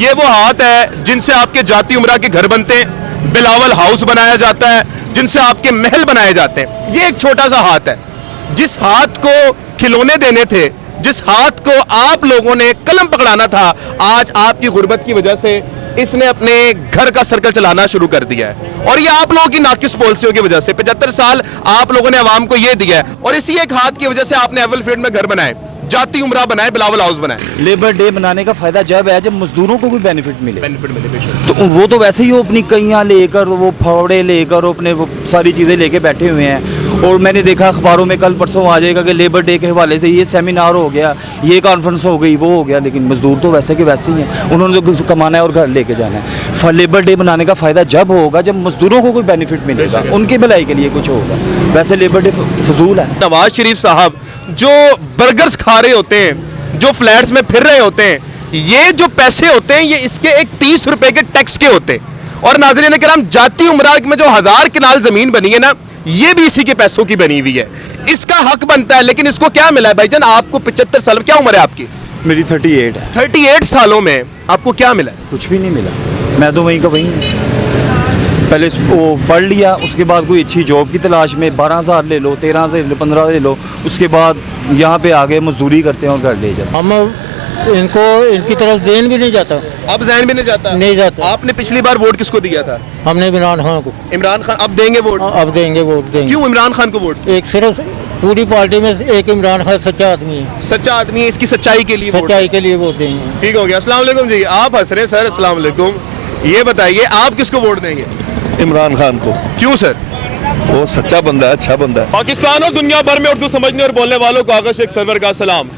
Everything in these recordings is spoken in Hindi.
ये वो हाथ है जिनसे आपके जाती उमरा के घर बनते हैं, बिलावल हाउस बनाया जाता है, जिनसे आपके महल बनाए जाते हैं। ये एक छोटा सा हाथ है। जिस हाथ को खिलौने देने थे, जिस हाथ को आप लोगों ने कलम पकड़ाना था, आज आपकी गुर्बत की वजह से इसने अपने घर का सर्कल चलाना शुरू कर दिया है। और ये आप लोगों की नाकिस पॉलिसियों की वजह से 75 साल आप लोगों ने आवाम को ये दिया है, और इसी एक हाथ की वजह से आपने एवल फील्ड में घर बनाए, जाती उमरा बनाए, बिलावल हाउस बनाए। लेबर डे मनाने का फायदा जब है जब मजदूरों को भी बेनिफिट मिले। बेनिफिट तो वो तो वैसे ही वो अपनी कैयाँ लेकर, वो फावड़े लेकर, अपने वो सारी चीज़ें लेके बैठे हुए हैं। और मैंने देखा अखबारों में कल परसों आ जाएगा कि लेबर डे के हवाले से ये सेमिनार हो गया, ये कॉन्फ्रेंस हो गई, वो हो गया। लेकिन मजदूर तो वैसे के वैसे ही हैं, उन्होंने तो कमाना है और घर लेके जाना है। लेबर डे मनाने का फ़ायदा जब होगा जब मजदूरों को कोई बेनिफिट मिलेगा, उनकी भलाई के लिए कुछ होगा। वैसे लेबर डे फजूल है। नवाज शरीफ साहब जो बर्गर्स खा रहे होते हैं, जो फ्लैट्स में फिर रहे होते हैं, ये जो पैसे होते हैं ये इसके एक 30 रुपए के टैक्स के होते हैं। और नाज़रीन किराम, जाती उमरा में जो 1000 किनाल जमीन बनी है ना, ये भी इसी के पैसों की बनी हुई है। इसका हक बनता है, लेकिन इसको क्या मिला है भाईजान? आपको 75 साल, क्या उम्र है आपकी? मेरी 38 है। 38 सालों में आपको क्या मिला? कुछ भी नहीं मिला। मैं तो वहीं का वहीं पहले वो पढ़ लिया, उसके बाद कोई अच्छी जॉब की तलाश में 12,000 ले लो, 13 से 15 ले लो, उसके बाद यहाँ पे आगे मजदूरी करते हैं और घर ले जाते हैं। हम इनको इनकी तरफ देन भी नहीं जाता। अब जहन भी नहीं जाता? नहीं जाता। आपने पिछली बार वोट किसको दिया था? हमने इमरान खान को। इमरान खान। अब देंगे वोट? अब देंगे वोट देंगे। क्यों इमरान खान को वोट? एक सिर्फ पूरी पार्टी में एक इमरान खान सच्चा आदमी है। सच्चा आदमी है, इसकी सच्चाई के लिए सच्चाई के लिए वोट देंगे। ठीक हो गया। अस्सलाम वालेकुम जी। आप हंस रहे सर, अस्सलाम वालेकुम। ये बताइए आप किसको वोट देंगे? इमरान खान को। क्यों सर? वो सच्चा बंदा है, अच्छा बंदा है। पाकिस्तान और दुनिया भर में उर्दू समझने और बोलने वालों को आगा शेख सरवर का सलाम।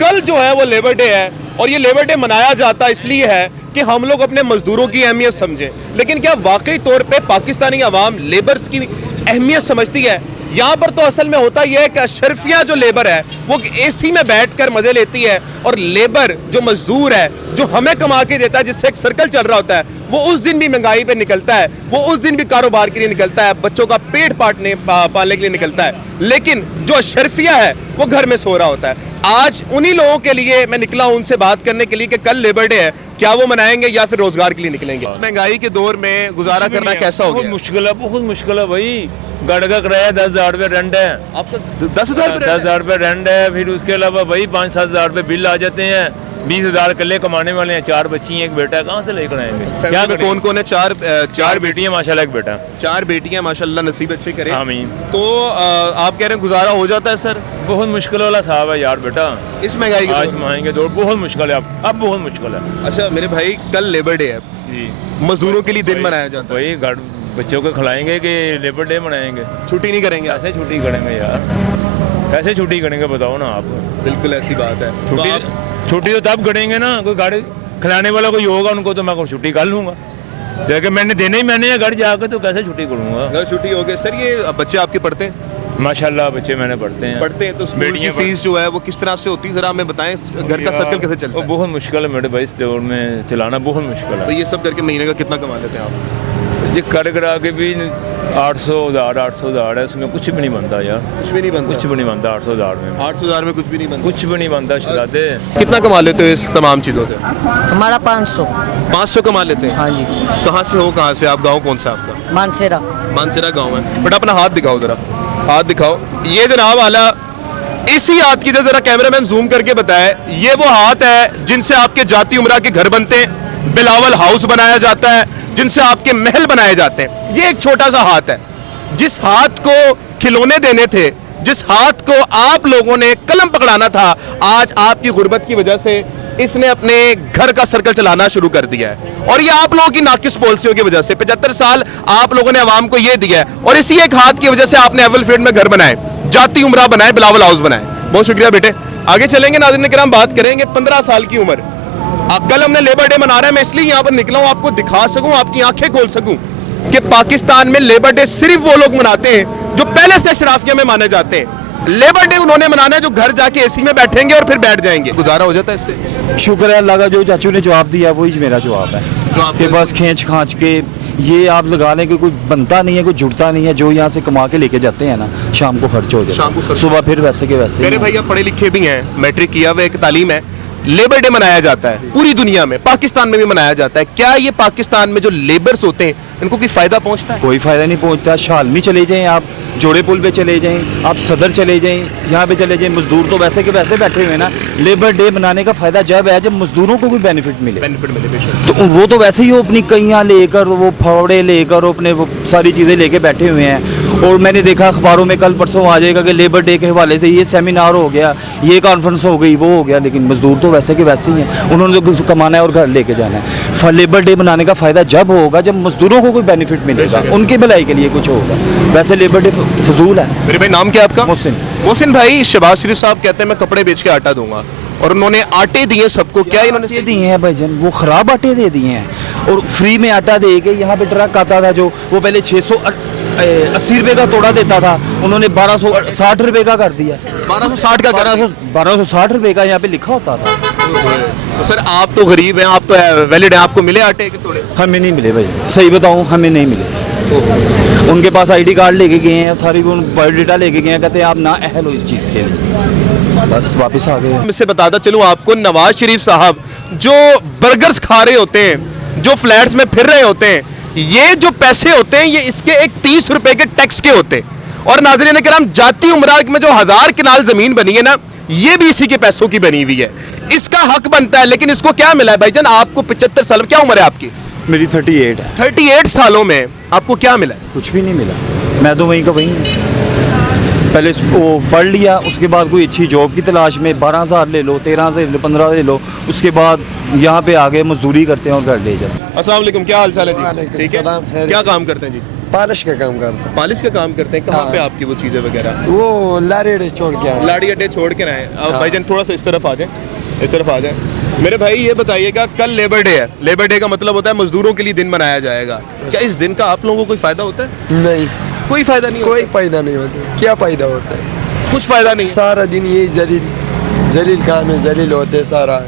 कल जो है वो लेबर डे है, और ये लेबर डे मनाया जाता इसलिए है कि हम लोग अपने मजदूरों की अहमियत समझें। लेकिन क्या वाकई तौर पे पाकिस्तानी अवाम लेबर्स की अहमियत समझती है? यहाँ पर तो असल में होता यह है कि अशरफिया जो लेबर है वो एसी में बैठकर मजे लेती है, और लेबर जो मजदूर है जो हमें कमा के देता है, जिससे एक सर्कल चल रहा होता है, वो उस दिन भी महंगाई पे निकलता है, वो उस दिन भी कारोबार के लिए निकलता है, बच्चों का पेट पालने के लिए निकलता है। लेकिन जो अशरफिया है वो घर में सो रहा होता है। आज उन्हीं लोगों के लिए मैं निकला हूं उनसे बात करने के लिए कि कल लेबर डे है, क्या वो मनाएंगे या फिर रोजगार के लिए निकलेंगे? इस महंगाई के दौर में गुजारा करना कैसा हो गया? मुश्किल है, बहुत मुश्किल है भाई। गाड़ी का किराया 10,000 रुपये रेंट है। आपका 10,000 10,000 रुपये रेंट है। फिर उसके अलावा भाई 5-7 हज़ार रुपये बिल आ जाते हैं। 20,000 कल्ले कमाने वाले हैं, 4 बच्ची हैं, एक बेटा है, कहाँ से लेकर आएंगे? क्या कौन कौन है? चार बेटियां माशाल्लाह, एक बेटा। 4 बेटियां माशाल्लाह, नसीब अच्छे करे। आमीन। तो आप कह रहे हैं गुजारा हो जाता है सर? बहुत मुश्किल वाला साहब है यार बेटा, इस महंगाई के आज दौर में? महंगाई के दौर बहुत मुश्किल है। अब बहुत मुश्किल है। अच्छा मेरे भाई, कल लेबर डे है जी, मजदूरों के लिए दिन मनाया जाता है, भाई घर बच्चों को खिलाएंगे कि लेबर डे मनाएंगे? छुट्टी नहीं करेंगे? कैसे छुट्टी करेंगे यार, कैसे छुट्टी करेंगे बताओ ना आप? बिल्कुल ऐसी बात है। छुट्टी तो तब करेंगे ना, कोई गाड़ी खिलाने वाला कोई होगा उनको तो मैं छुट्टी कर लूँगा। लेकिन मैंने देने ही मैंने है घर जाकर, तो कैसे छुट्टी करूँगा? घर छुट्टी हो गए सर। ये बच्चे आपके पढ़ते हैं? माशाल्लाह बच्चे मैंने पढ़ते हैं। तो स्कूल की फीस जो है वो किस तरह से होती है, जरा हमें बताएं। घर का सर्कल कैसे चलता है? बहुत मुश्किल है मेरे भाई, इस दौर में चलाना बहुत मुश्किल है। तो ये सब करके महीने का कितना कमा लेते हैं आप? ये कर करा के भी 800,000 है, उसमें कुछ भी नहीं बनता यार। कुछ भी नहीं बनता? कुछ भी नहीं बनता 800,000 में। 800,000 में कुछ भी नहीं बनता? कुछ भी नहीं बनता शराते। कितना कमा लेते हो इस तमाम चीज़ों से? हमारा 500। 500 कमा लेते हैं? हाँ जी। कहाँ से हो, कहाँ से आप? गाँव कौन सा आपका? मानसेरा। मानसेरा गाँव है। बेटा अपना हाथ दिखाओ जरा, हाथ दिखाओ। ये जनाब आला, इसी हाथ की जरा कैमरामैन जूम करके बताए, ये वो हाथ है जिनसे आपके जाती उमरा के घर बनते हैं, बिलावल हाउस बनाया जाता है, जिनसे आपके महल बनाए जाते हैं। ये एक छोटा सा हाथ है। जिस हाथ को खिलौने देने थे, जिस हाथ को आप लोगों ने कलम पकड़ाना था, आज आपकी गुर्बत की वजह से इसने अपने घर का सर्कल चलाना शुरू कर दिया है। और ये आप लोगों की नाकिस पॉलिसियों की वजह से 75 साल आप लोगों ने आवाम को ये दिया है, और इसी एक हाथ की वजह से आपने एवल फील्ड में घर बनाए, जाती उमरा बनाए, बिलावल हाउस बनाए। बहुत शुक्रिया बेटे। आगे चलेंगे नाज़रीन किराम, बात करेंगे 15 साल की उम्र। कल हमने लेबर डे मना रहे हैं, मैं इसलिए यहाँ पर निकला हूँ आपको दिखा सकूँ, आपकी आंखें खोल सकूँ कि पाकिस्तान में लेबर डे सिर्फ वो लोग मनाते हैं जो पहले से अशराफिया में माने जाते हैं। लेबर डे उन्होंने मनाना है जो घर जाके एसी में बैठेंगे और फिर बैठ जाएंगे। गुजारा हो जाता है इससे? शुक्र है अल्लाह का, जो चाचू ने जवाब दिया वही मेरा जवाब है। जो आपके के पास खींच खांच के ये आप लगा लें कि कोई बनता नहीं है, कोई जुड़ता नहीं है। जो यहाँ से कमा के लेके जाते हैं ना, शाम को खर्च हो जाता है, सुबह फिर वैसे के वैसे। मेरे भैया पढ़े लिखे भी हैं, मैट्रिक किया हुआ एक तालीम है, लेबर डे मनाया जाता है पूरी दुनिया में, पाकिस्तान में भी मनाया जाता है। क्या ये पाकिस्तान में जो लेबर्स होते हैं इनको कोई फायदा पहुंचता है? कोई फ़ायदा नहीं पहुंचता। शालमी चले जाएं आप, जोड़े पुल पे चले जाएं, आप सदर चले जाएं, यहाँ पे चले जाएं, मजदूर तो वैसे के वैसे बैठे हुए हैं ना। लेबर डे मनाने का फ़ायदा जब है जब मजदूरों को कोई बेनिफिट मिले। बेनिफिट मिले बेशक। तो वो तो वैसे ही वो अपनी कैयाँ लेकर, वो फावड़े लेकर, अपने वो सारी चीज़ें लेके बैठे हुए हैं। और मैंने देखा अखबारों में कल परसों आ जाएगा कि लेबर डे के हवाले से ये सेमिनार हो गया, ये कॉन्फ्रेंस हो गई, वो हो गया। लेकिन मजदूर तो वैसे के वैसे ही हैं, उन्होंने तो कमाना है और घर लेके जाना है। लेबर डे मनाने का फ़ायदा जब होगा जब मजदूरों को कोई बेनिफिट मिलेगा, उनकी भलाई के लिए कुछ होगा। वैसे लेबर डे फजूल है। मेरे भाई नाम क्या है आपका? मोहसिन। मोहसिन भाई, शहबाज शरीफ साहब कहते हैं मैं कपड़े बेच के आटा दूंगा, और उन्होंने आटे दिए सबको। क्या इन्होंने आटे दिए हैं भाईजान? वो ख़राब आटे दे दिए हैं। और फ्री में आटा दे के यहाँ पे ट्रक आता था जो वो पहले 680 रुपये का तोड़ा देता था, उन्होंने 1260 रुपये का कर दिया। 1260 का? 1260 रुपये का यहाँ पे लिखा होता था। तो सर आप तो गरीब हैं, आप तो वैलिड हैं, आपको मिले आटे के तोड़े? हमें नहीं मिले भाई, सही बताऊँ हमें नहीं मिले। उनके पास आईडी कार्ड लेके गए हैं, सारी वो बायोडाटा लेके गए हैं, कहते हैं आप ना अहल हो इस चीज़ के लिए, बस वापस आ गए। मैं बताता चलूँ आपको, नवाज शरीफ साहब जो बर्गर्स खा रहे होते हैं, जो फ्लैट्स में फिर रहे होते हैं, ये जो पैसे होते हैं ये इसके एक 30 रुपए के टैक्स के होते हैं। और नाज़रीन किराम, जाती उमरा में जो 1000 किनाल जमीन बनी है ना, ये भी इसी के पैसों की बनी हुई है। इसका हक बनता है, लेकिन इसको क्या मिला है भाईजान? आपको 75 साल, क्या उम्र है आपकी? मेरी 38 है। 38 सालों में आपको क्या मिला है? कुछ भी नहीं मिला। मैं तो वहीं का वहीं पहले वो पढ़ लिया, उसके बाद कोई अच्छी जॉब की तलाश में 12,000 ले लो, 13,000 ले लो, 15 ले लो, उसके बाद यहाँ पे आगे मजदूरी करते हैं और घर ले जाते हैं। अस्सलाम वालेकुम, क्या हाल चाल है जी? वालेकुम ठीक है। सलाम, खैरियत। क्या काम करते हैं जी? पॉलिश का काम कर पालिश का काम करते हैं। कहाँ हाँ। पे आपकी वो चीज़ें वगैरह? वो लारेड़े छोड़ के आए। लाड़ी अड्डे छोड़ के आए। अब भाईजान थोड़ा सा इस तरफ आ जाए, इस तरफ आ जाए। मेरे भाई ये बताइएगा, कल लेबर डे है। लेबर डे का मतलब होता है मजदूरों के लिए दिन मनाया जाएगा। क्या इस दिन का आप लोगों को कोई फायदा होता है? नहीं, कोई फायदा नहीं कोई फायदा नहीं होता। क्या फायदा होता है? होता? कुछ फायदा नहीं है। सारा दिन यही जलील काम है, जलील होते सारा।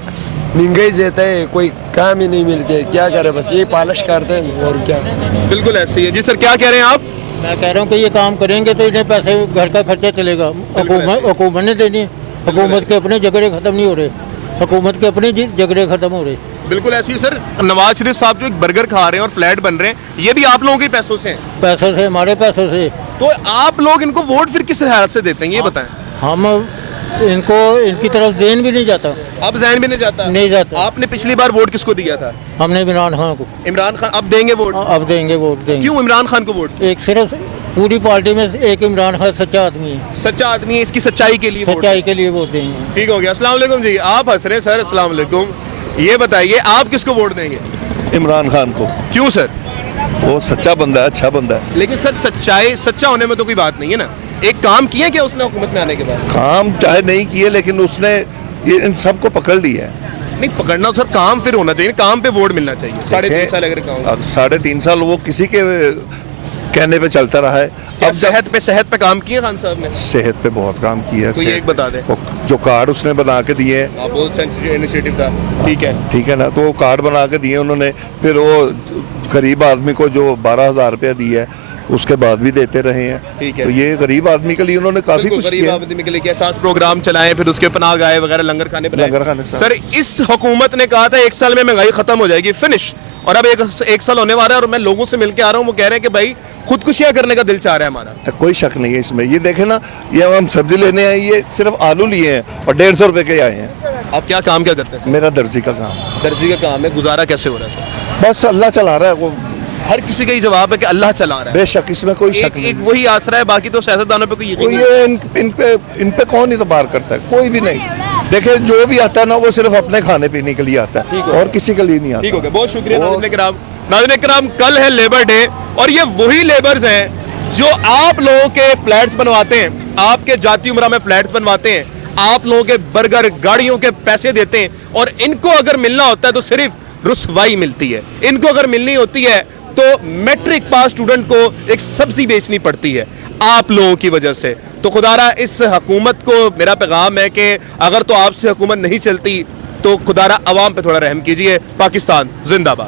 महंगाई देता है, कोई काम ही नहीं मिलते। क्या करे, बस ये पॉलिश करते हैं और क्या। बिल्कुल ऐसे ही है जी। सर क्या कह रहे हैं आप? मैं कह रहा हूँ कि ये काम करेंगे तो इन्हें पैसे घर का खर्चा चलेगा। हुकूमत ने देनी है। हुकूमत के अपने झगड़े खत्म नहीं हो रहे, हुकूमत के अपने झगड़े खत्म हो रहे। बिल्कुल ऐसे ही सर। नवाज शरीफ साहब जो एक बर्गर खा रहे हैं और फ्लैट बन रहे हैं, ये भी आप लोगों के पैसों से हैं। पैसों से, हमारे पैसों से। तो आप लोग इनको वोट फिर किस हालत से देते हैं ये बताएं? हम इनको इनकी तरफ देन भी नहीं जाता। अब जहन भी नहीं जाता? नहीं जाता। आपने पिछली बार वोट किसको दिया था? हमने इमरान खान को। इमरान खान। अब देंगे वोट? अब देंगे, वोट देंगे। क्यों इमरान खान को वोट? एक सिर्फ पूरी पार्टी में एक इमरान खान सच्चा आदमी है, सच्चा आदमी है, इसकी सच्चाई के लिए वोट। सच्चाई के लिए वोट देंगे। ठीक हो गया। अस्सलाम वालेकुम जी। आप हंस रहे हैं सर। अस्सलाम वालेकुम। ये बताइए आप किसको वोट देंगे? इमरान खान को। क्यों सर? वो सच्चा बंदा है, अच्छा बंदा है। लेकिन सर सच्चाई, सच्चा होने में तो कोई बात नहीं है ना। एक काम किया क्या उसने हुकूमत में आने के बाद? काम चाहे नहीं किए, लेकिन उसने ये इन सबको पकड़ लिया है। नहीं पकड़ना सर, काम फिर होना चाहिए, काम पे वोट मिलना चाहिए। 3.5 साल अगर काम। अब 3.5 साल वो किसी के कहने पे चलता रहा है। क्या अब सेहत पे काम किया खान साहब ने? सेहत पे बहुत काम किया है। कोई एक बता दे। वो जो कार्ड उसने बना के दिए हैं, आप बहुत सेंसिटिव इनिशिएटिव था। ठीक है। ठीक है ना, तो वो कार्ड बना के दिए उन्होंने। फिर वो गरीब आदमी को जो 12,000 रुपया दिया है उसके बाद भी देते रहे हैं। ठीक है। तो ये गरीब आदमी के लिए उन्होंने काफी बिल्कुल, कुछ गरीब किया। आदमी के लिए क्या 7 प्रोग्राम चलाए, फिर उसके पनाह गाए वगैरह, लंगर खाने बनाए। लंगर खाने से। सर इस हुकूमत ने कहा था 1 साल में महंगाई खत्म हो जाएगी, फिनिश। और अब एक साल होने वाला है और मैं लोगों से मिलके आ रहा हूँ, वो कह रहे हैं कि भाई खुदकुशियां करने का दिल चाह रहा है हमारा। कोई शक नहीं है इसमें। ये देखे ना, ये हम सब्जी लेने आए, ये सिर्फ आलू लिए हैं और 150 रुपए के आए हैं। आप क्या काम क्या करते हैं? मेरा दर्जी का काम। दर्जी का काम है। गुजारा कैसे हो रहा है सर? बस अल्लाह चला रहा है। वो हर किसी का ही जवाब है कि अल्लाह चला रहा है। बेशक, इसमें कोई शक नहीं। एक वही आसरा है, बाकी तो सियासतदानों पे कोई कोई यकीन ये इन पे कौन इतबार करता है? कोई भी नहीं। देखिए जो भी आता है ना, वो सिर्फ अपने खाने पीने के लिए आता है और किसी के लिए नहीं आता। ठीक हो गया, बहुत शुक्रिया नाज़रीन किराम। नाज़रीन किराम, कल है लेबर डे और ये वही लेबर्स हैं जो आप लोगों के फ्लैट्स बनवाते हैं, आपके जाती उमरा में फ्लैट्स बनवाते हैं, आप लोगों के बर्गर गाड़ियों के पैसे देते हैं, और इनको अगर मिलना होता है तो सिर्फ रुसवाई मिलती है। इनको अगर मिलनी होती है तो मैट्रिक पास स्टूडेंट को एक सब्जी बेचनी पड़ती है आप लोगों की वजह से। तो खुदारा इस हुकूमत को मेरा पैगाम है कि अगर तो आपसे हुकूमत नहीं चलती तो खुदारा अवाम पे थोड़ा रहम कीजिए। पाकिस्तान जिंदाबाद।